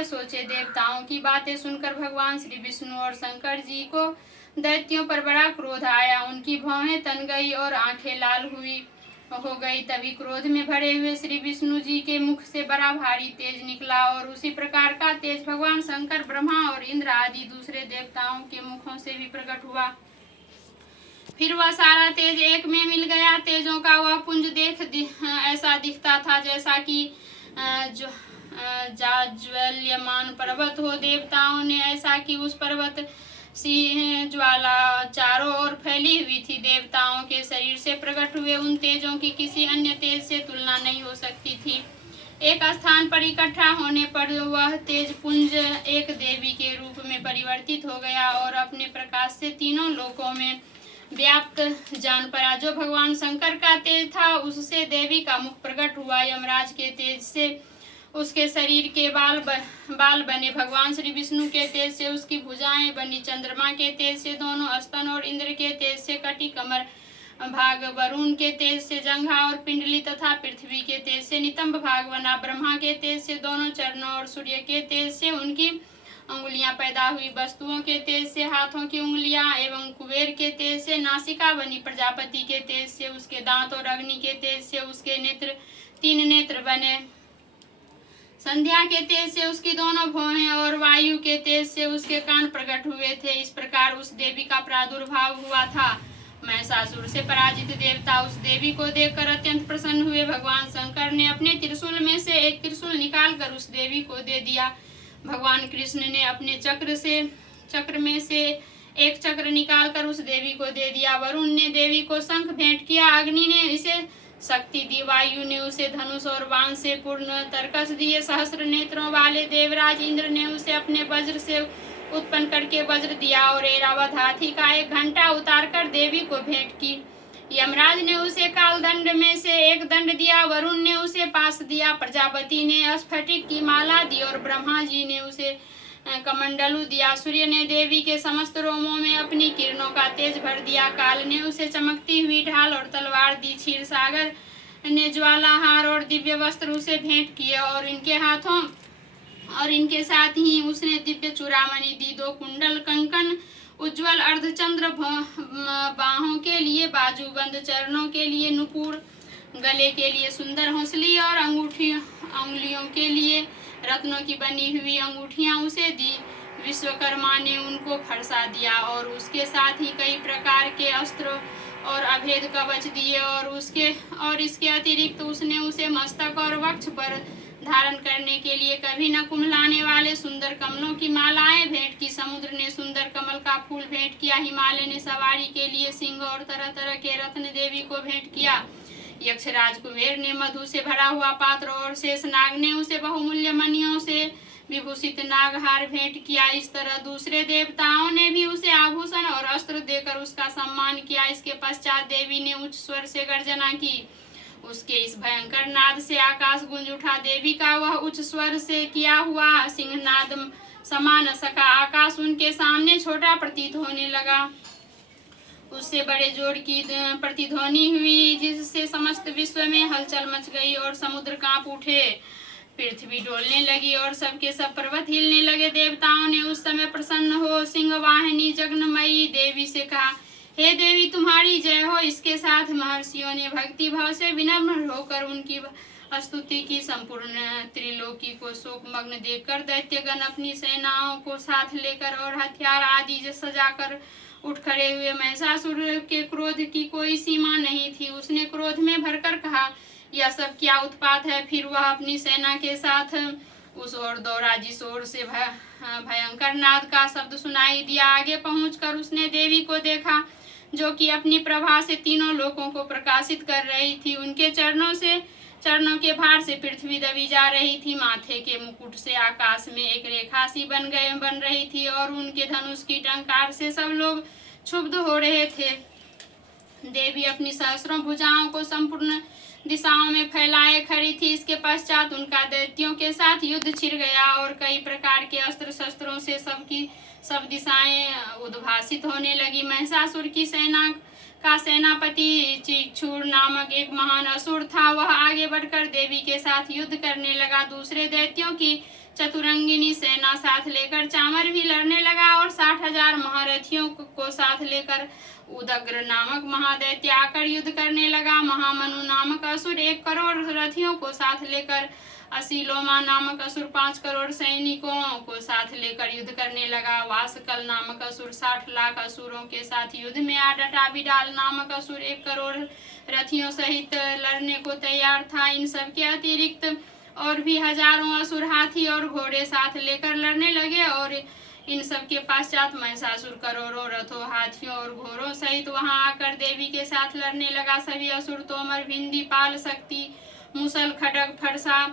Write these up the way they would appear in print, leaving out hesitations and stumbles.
वह सोचे। देवताओं की बातें सुनकर भगवान श्री विष्णु और शंकर जी को दैत्यों पर बड़ा क्रोध आया। उनकी भौहें तन गई और आंखें लाल हो गई। तभी क्रोध में भरे हुए श्री विष्णु जी के मुख से बड़ा भारी तेज निकला और उसी प्रकार का तेज भगवान शंकर, ब्रह्मा और इंद्र आदि दूसरे देवताओं के मुखों से भी प्रकट हुआ। फिर वह सारा तेज एक में मिल गया। तेजों का वह पुंज ऐसा दिखता था जैसा कि जाज्वल्यमान पर्वत हो। देवताओं ने ऐसा कि उस पर्वत सी ज्वाला चारों ओर फैली हुई थी। देवताओं के शरीर से प्रकट हुए उन तेजों की किसी अन्य तेज से तुलना नहीं हो सकती थी। एक स्थान पर इकट्ठा होने पर वह तेज पुंज एक देवी के रूप में परिवर्तित हो गया और अपने प्रकाश से तीनों लोकों में व्याप्त जान पड़ा। जो भगवान शंकर का तेज था उससे देवी का मुख प्रकट हुआ। यमराज के तेज से उसके शरीर के बाल बने। भगवान श्री विष्णु के तेज से उसकी भुजाएं बनी। चंद्रमा के तेज से दोनों स्तन और इंद्र के तेज से कटी कमर भाग, वरुण के तेज से जंघा और पिंडली तथा पृथ्वी के तेज से नितंब भाग बना। ब्रह्मा के तेज से दोनों चरणों और सूर्य के तेज से उनकी अंगुलियां पैदा हुई। वस्तुओं के तेज से हाथों की उंगलियां एवं कुबेर के तेज से नासिका बनी। प्रजापति के तेज से उसके दांत और अग्नि के तेज से उसके नेत्र 3 नेत्र बने। संध्या के तेज से उसकी दोनों भौहें और वायु के तेज से उसके कान प्रकट हुए थे। इस प्रकार उस देवी का प्रादुर्भाव हुआ था। महिषासुर से पराजित देवता उस देवी को देखकर अत्यंत प्रसन्न हुए। भगवान शंकर ने अपने त्रिशूल में से एक त्रिशूल निकालकर उस देवी को दे दिया। भगवान कृष्ण ने अपने चक्र में से एक चक्र निकालकर उस देवी को दे दिया। वरुण ने देवी को शंख भेंट किया। अग्नि ने इसे शक्ति दी। वायु ने उसे धनुष और बाण से पूर्ण तरकस दिए। सहस्त्र नेत्रों वाले देवराज इंद्र ने उसे अपने वज्र से उत्पन्न करके वज्र दिया और ऐरावत हाथी का एक घंटा उतारकर देवी को भेंट की। यमराज ने उसे कालदंड में से एक दंड दिया। वरुण ने उसे पास दिया। प्रजापति ने स्फटिक की माला दी और ब्रह्मा जी ने उसे कमंडलू दिया। सूर्य ने देवी के समस्त रोमों में अपनी किरणों का तेज भर दिया। काल ने उसे चमकती हुई ढाल और तलवार दी। क्षीर सागर ने ज्वालाहार और दिव्य वस्त्र उसे भेंट किए और इनके हाथों और इनके साथ ही उसने दिव्य चूड़ामणि दी। 2 कुंडल, कंकन, उज्ज्वल अर्धचंद्र, बाहों के लिए बाजूबंद, चरणों के लिए नुपुर, गले के लिए सुंदर हंसली और अंगुलियों के लिए रत्नों की बनी हुई अंगूठियां उसे दी। विश्वकर्मा ने उनको फरसा दिया और उसके साथ ही कई प्रकार के अस्त्र और अभेद कवच दिए और इसके अतिरिक्त उसने उसे मस्तक और वक्ष पर धारण करने के लिए कभी न कुम्हलाने वाले सुंदर कमलों की मालाएं भेंट की। समुद्र ने सुंदर कमल का फूल भेंट किया। हिमालय ने सवारी के लिए सिंह और तरह तरह के रत्न देवी को भेंट किया। यक्षराज कुबेर ने मधु से भरा हुआ पात्र और शेषनाग ने उसे बहुमूल्य मणियों से विभूषित नागहार भेंट किया। इस तरह दूसरे देवताओं ने भी उसे आभूषण और अस्त्र देकर उसका सम्मान किया। इसके पश्चात देवी ने उच्च स्वर से गर्जना की। उसके इस भयंकर नाद से आकाश गूंज उठा। देवी का वह उच्च स्वर से किया हुआ सिंहनाद समा सका। आकाश उनके सामने छोटा प्रतीत होने लगा। उससे बड़े जोर की प्रतिध्वनि हुई जिससे समस्त विश्व में हलचल मच गई और समुद्र कांप उठे। पृथ्वी डोलने लगी और सबके सब पर्वत हिलने लगे। देवताओं ने उस समय प्रसन्न हो सिंहवाहिनी जगन्मयी देवी से कहा, हे देवी तुम्हारी जय हो। इसके साथ महर्षियों ने भक्ति भाव से विनम्र होकर उनकी स्तुति की। संपूर्ण त्रिलोकी को शोकमग्न देखकर दैत्यगण अपनी सेनाओं को साथ लेकर और हथियार आदि सजाकर उठ खड़े हुए। महिषासुर के क्रोध की कोई सीमा नहीं थी। उसने क्रोध में भरकर कहा, यह सब क्या उत्पात है। फिर वह अपनी सेना के साथ उस ओर दौड़ा जिस ओर से भयंकर नाद का शब्द सुनाई दिया। आगे पहुंचकर उसने देवी को देखा जो कि अपनी प्रभा से तीनों लोकों को प्रकाशित कर रही थी। उनके चरणों के भार से पृथ्वी दबी जा रही थी। माथे के मुकुट से आकाश में एक रेखा सी बन रही थी और उनके धनुष की टंकार से सब लोग क्षुब्ध हो रहे थे। देवी अपनी सहस्रों भुजाओं को संपूर्ण दिशाओं में फैलाए खड़ी थी। इसके पश्चात उनका दैत्यों के साथ युद्ध छिड़ गया और कई प्रकार के अस्त्र शस्त्रों से सब दिशाएं उद्भासित होने लगी। महिषासुर की सेना का सेनापति चिक्षुर नामक एक महान असुर था। वह आगे बढ़कर देवी के साथ युद्ध करने लगा। दूसरे दैत्यों की चतुरंगिनी सेना साथ लेकर चामर भी लड़ने लगा और 60,000 महारथियों को साथ लेकर उदग्र नामक महादैत्य आकर युद्ध करने लगा। महामनु नामक असुर 1 करोड़ रथियों को साथ लेकर, असीलोमा नामक असुर 5 करोड़ सैनिकों को साथ लेकर युद्ध करने लगा। वासकल नामक असुर 60 लाख असुरों के साथ युद्ध में आ डटा। बिडाल नामक असुर 1 करोड़ रथियों सहित लड़ने को तैयार था। इन सब के अतिरिक्त और भी हजारों असुर हाथी और घोड़े साथ लेकर लड़ने लगे और इन सब के पश्चात महिषासुर करोड़ों रथों, हाथियों और घोड़ों सहित वहां आकर देवी के साथ लड़ने लगा। सभी असुर तोमर, भिंदी, पाल, शक्ति, मुसल, खड्ग, फरसा,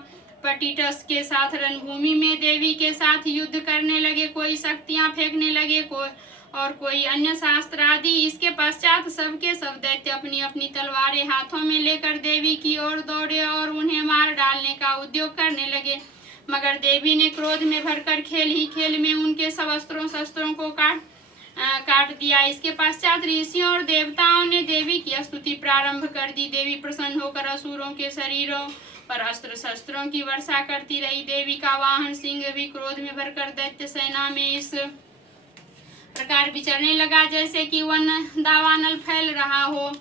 पटिटस के साथ रणभूमि में देवी के साथ युद्ध करने लगे। कोई शक्तियां फेंकने लगे, कोई अन्य शास्त्र आदि। इसके पश्चात सबके सब दैत्य अपनी अपनी तलवारें हाथों में लेकर देवी की ओर दौड़े और उन्हें मार डालने का उद्योग करने लगे। मगर देवी ने क्रोध में भरकर खेल ही खेल में उनके सब अस्त्रों शस्त्रों को काट दिया। इसके पश्चात ऋषियों और देवताओं ने देवी की स्तुति प्रारंभ कर दी। देवी प्रसन्न होकर असुरों के शरीरों पर अस्त्र शस्त्रों की वर्षा करती रही। देवी का वाहन सिंह भी क्रोध में भरकर दैत्य सेना में इस प्रकार विचरने लगा जैसे कि वन दावानल फैल रहा हो।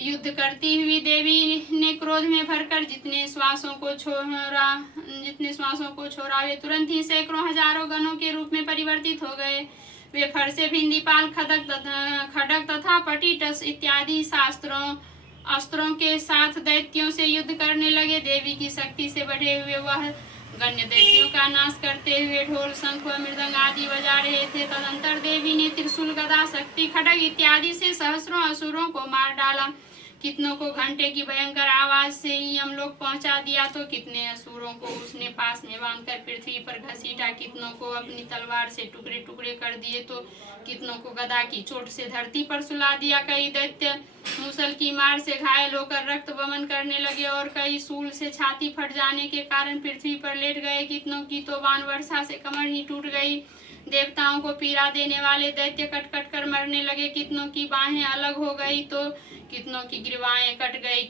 युद्ध करती हुई देवी ने क्रोध में भरकर जितने श्वासों को छोड़ा वे तुरंत ही सैकड़ों हजारों गणों के रूप में परिवर्तित हो गए। वे फरसे, भिंडीपाल, खड्ग तथा पटिटस इत्यादि अस्त्रों के साथ दैत्यों से युद्ध करने लगे। देवी की शक्ति से बढ़े हुए वह गण्य दैत्यों का नाश करते हुए ढोल, शंख व मृदंग आदि बजा रहे थे। तदंतर देवी ने त्रिशूल, गदा, शक्ति, खड्ग इत्यादि से सहस्रों असुरों को मार डाला। कितनों को घंटे की भयंकर आवाज से ही यमलोक पहुंचा दिया तो कितने असुरों को उसने पास में बांधकर पृथ्वी पर घसीटा। कितनों को अपनी तलवार से टुकड़े टुकड़े कर दिए तो कितनों को गदा की चोट से धरती पर सुला दिया। कई दैत्य मुसल की मार से घायल होकर रक्त वमन करने लगे और कई शूल से छाती फट जाने के कारण पृथ्वी पर लेट गए। कितनों की तो बाण वर्षा से कमर ही टूट गई। देवताओं को पीड़ा देने वाले दैत्य कट कट कर मरने लगे। कितनों की बाहें अलग हो गई तो कितनों की ग्रीवाएं कट गई।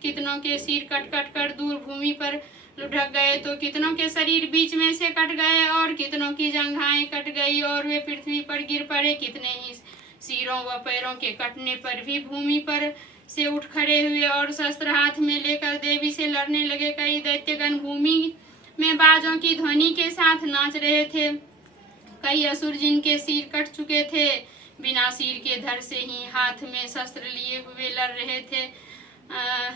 कितनों के सिर कट कट कर दूर भूमि पर लुढ़क गए तो कितनों के शरीर बीच में से कट गए और कितनों की जंघाएं कट गई और वे पृथ्वी पर गिर पड़े। कितने ही सिरों व पैरों के कटने पर भी भूमि पर से उठ खड़े हुए और शस्त्र हाथ में लेकर देवी से लड़ने लगे। कई दैत्यगण भूमि में बाजों की ध्वनि के साथ नाच रहे थे। कई असुर जिनके सिर कट चुके थे बिना सिर के धड़ से ही हाथ में शस्त्र लिए हुए लड़ रहे थे।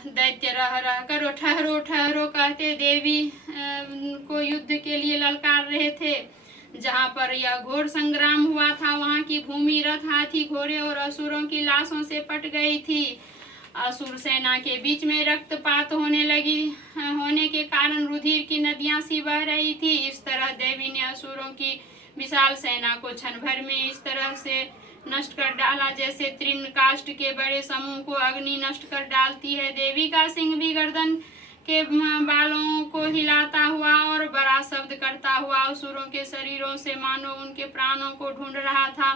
दैत्य रह रह कर ठहरो ठहरो कहते देवी को युद्ध के लिए ललकार रहे थे। जहाँ पर यह घोर संग्राम हुआ था वहाँ की भूमि रथ, हाथी, घोड़े और असुरों की लाशों से पट गई थी। असुर सेना के बीच में रक्तपात होने के कारण रुधिर की नदियां सी बह रही थी। इस तरह देवी ने असुरों की विशाल सेना को क्षण भर में इस तरह से नष्ट कर डाला जैसे तृण काष्ठ के बड़े समूह को अग्नि नष्ट कर डालती है। देवी का सिंह भी गर्दन के बालों को हिलाता हुआ और बड़ा शब्द करता हुआ असुरों के शरीरों से मानो उनके प्राणों को ढूंढ रहा था।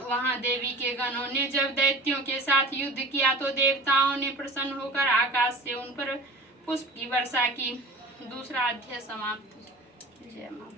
वहां देवी के गणों ने जब दैत्यों के साथ युद्ध किया तो देवताओं ने प्रसन्न होकर आकाश से उन पर पुष्प की वर्षा की। दूसरा अध्याय समाप्त। जय मां।